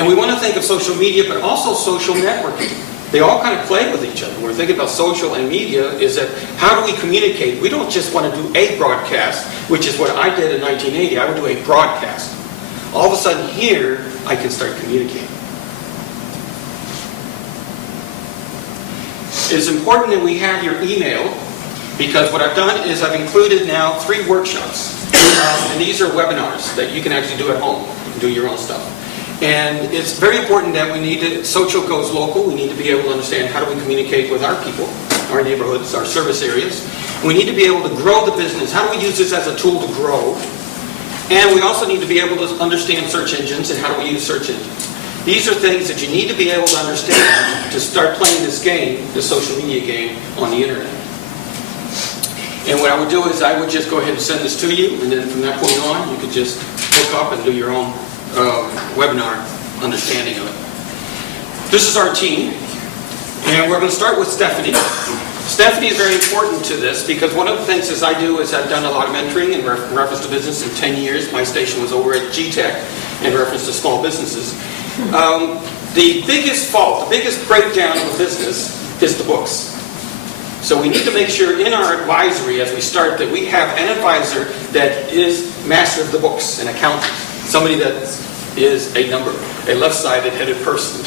And we want to think of social media, but also social networking. They all kind of play with each other. When we're thinking about social and media, is that how do we communicate? We don't just want to do a broadcast, which is what I did in 1980. I would do a broadcast. All of a sudden here, I can start communicating. It's important that we have your email, because what I've done is I've included now 3 workshops. And these are webinars that you can actually do at home. You can do your own stuff. And it's very important that we need to, social goes local. We need to be able to understand how do we communicate with our people, our neighborhoods, our service areas. We need to be able to grow the business. How do we use this as a tool to grow? And we also need to be able to understand search engines and how do we use search engines. These are things that you need to be able to understand to start playing this game, the social media game, on the internet. And what I would do is I would just go ahead and send this to you, and then from that point on, you could just hook up and do your own webinar understanding of it. This is our team, and we're going to start with Stephanie. Stephanie is very important to this because one of the things as I do is I've done a lot of mentoring in reference to business in 10 years. My station was over at GTech in reference to small businesses. The biggest fault, the biggest breakdown of a business is the books. So we need to make sure in our advisory as we start that we have an advisor that is master of the books, an accountant, somebody that is a left-sided headed person,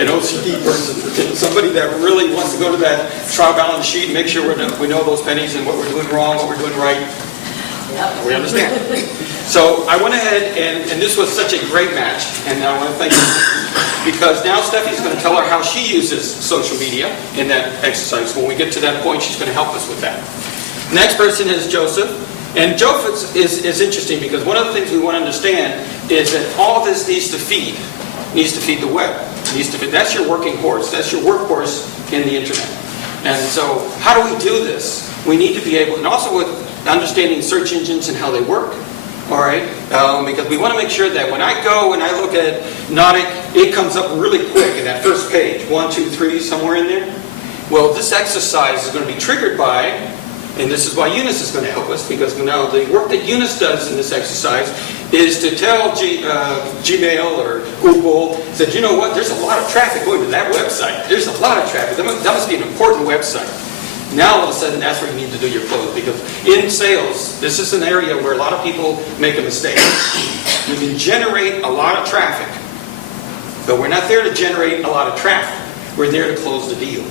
an OCD person, somebody that really wants to go to that trial balance sheet and make sure we know those pennies and what we're doing wrong, what we're doing right. Yep. We understand. So I went ahead and this was such a great match, and I want to thank you because now Steffi's going to tell her how she uses social media in that exercise. When we get to that point, she's going to help us with that. Next person is Joseph. And Joseph is interesting because one of the things we want to understand is that all this needs to feed the web. That's your working horse. That's your workhorse in the internet. And so how do we do this? We need to be able, and also with understanding search engines and how they work, all right? Because we want to make sure that when I go and I look at Nautic, it comes up really quick in that first page, 1, 2, 3, somewhere in there. Well, this exercise is going to be triggered by, and this is why Eunice is going to help us, because now the work that Eunice does in this exercise is to tell Gmail or Google that, you know what, there's a lot of traffic going to that website. There's a lot of traffic. That must be an important website. Now all of a sudden that's where you need to do your close, because in sales, this is an area where a lot of people make a mistake. You can generate a lot of traffic, but we're not there to generate a lot of traffic. We're there to close the deal.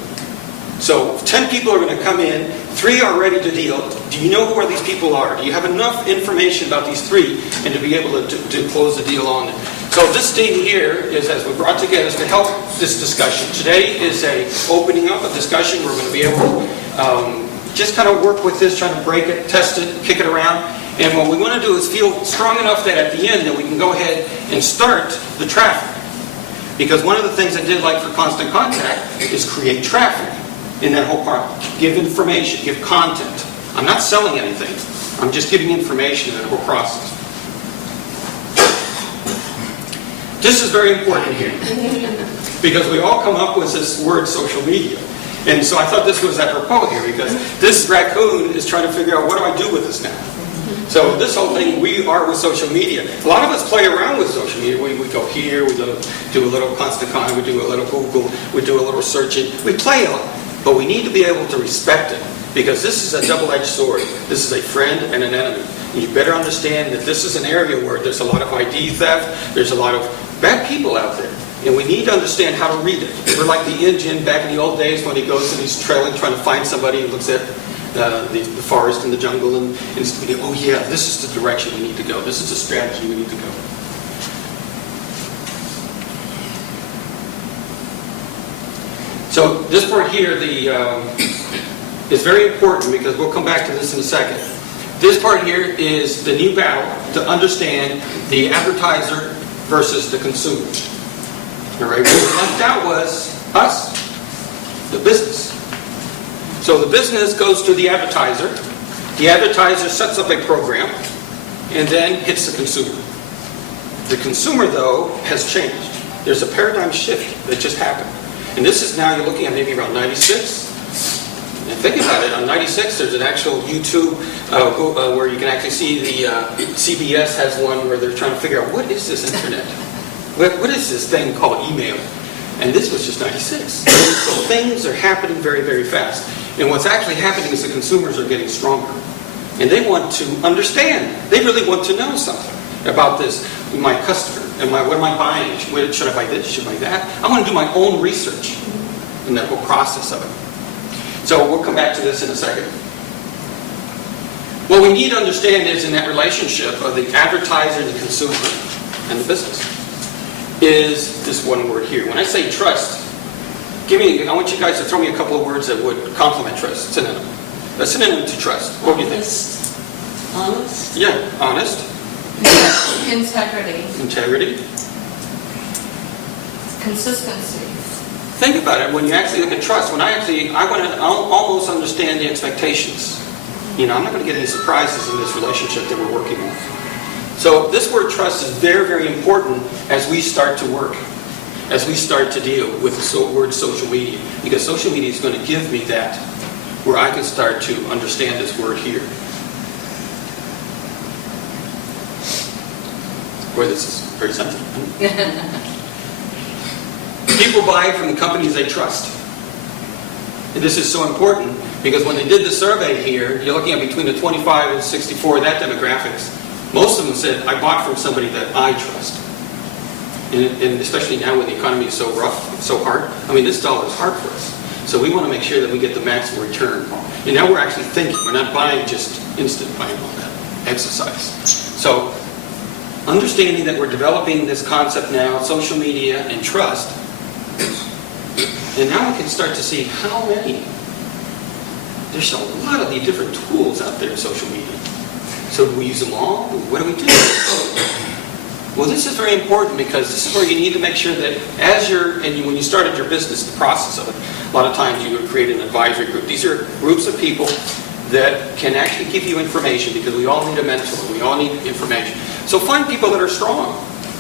So 10 people are going to come in, 3 are ready to deal. Do you know who these people are? Do you have enough information about these 3 and to be able to close the deal on it? So this thing here is, as we brought together, is to help this discussion. Today is a opening up a discussion. We're going to be able to just kind of work with this, trying to break it, test it, kick it around. And what we want to do is feel strong enough that at the end that we can go ahead and start the traffic. Because one of the things I did like for Constant Contact is create traffic in that whole part. Give information, give content. I'm not selling anything. I'm just giving information in the whole process. This is very important here. Because we all come up with this word social media. And so I thought this was apropos here, because this raccoon is trying to figure out what do I do with this now. So this whole thing, we are with social media. A lot of us play around with social media. We go here, we do a little Constant Contact, we do a little Google, we do a little searching. We play a lot. But we need to be able to respect it, because this is a double-edged sword. This is a friend and an enemy. And you better understand that this is an area where there's a lot of ID theft, there's a lot of bad people out there. And we need to understand how to read it. We're like the Indian back in the old days when he goes and he's trailing, trying to find somebody, and looks at the forest and the jungle, and he's thinking, oh yeah, this is the direction we need to go. This is the strategy we need to go. So this part here is very important, because we'll come back to this in a second. This part here is the new battle to understand the advertiser versus the consumer. All right, what we left out was us, the business. So the business goes to the advertiser. The advertiser sets up a program and then hits the consumer. The consumer, though, has changed. There's a paradigm shift that just happened. And this is now, you're looking at maybe around 96. And think about it, on 96 there's an actual YouTube where you can actually see the CBS has one where they're trying to figure out, what is this internet? what is this thing called email? And this was just 96. So things are happening very, very fast. And what's actually happening is the consumers are getting stronger. And they want to understand. They really want to know something about this. My customer, what am I buying? Should I buy this? Should I buy that? I want to do my own research in that whole process of it. So we'll come back to this in a second. What we need to understand is in that relationship of the advertiser, the consumer, and the business is this one word here. When I say trust, I want you guys to throw me a couple of words that would complement trust. Synonym. A synonym to trust. What do you think? Honest. Yeah, honest. Integrity. Integrity. Consistency. Think about it when you actually look at trust. I want to almost understand the expectations. I'm not going to get any surprises in this relationship that we're working on. So this word trust is very, very important as we start to work, as we start to deal with the word social media. Because social media is going to give me that, where I can start to understand this word here. Boy, this is very sensitive. People buy from the companies they trust. And this is so important because when they did the survey here, you're looking at between the 25 and 64, that demographics, most of them said, I bought from somebody that I trust. And especially now when the economy is so rough, so hard, this dollar is hard for us. So we want to make sure that we get the maximum return. And now we're actually thinking, we're not buying just instant buying all that exercise. So understanding that we're developing this concept now, social media and trust, and now we can start to see how many. There's a lot of the different tools out there in social media. So do we use them all? What do we do? Well, this is very important because this is where you need to make sure that when you started your business, the process of it, a lot of times you would create an advisory group. These are groups of people that can actually give you information because we all need a mentor. We all need information. So find people that are strong.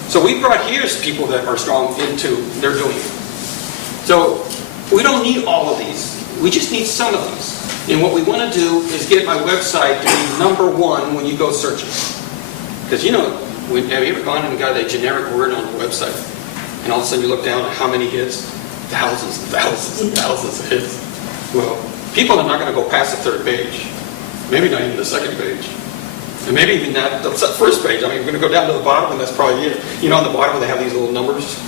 So we brought here people that are strong into their doing it. So we don't need all of these. We just need some of these. And what we want to do is get my website to be number one when you go searching. Because have you ever gone and got a generic word on the website and all of a sudden you look down at how many hits? Thousands and thousands and thousands of hits. Well, people are not going to go past the third page. Maybe not even the second page. And maybe even the first page. We're going to go down to the bottom and that's probably it. On the bottom they have these little numbers.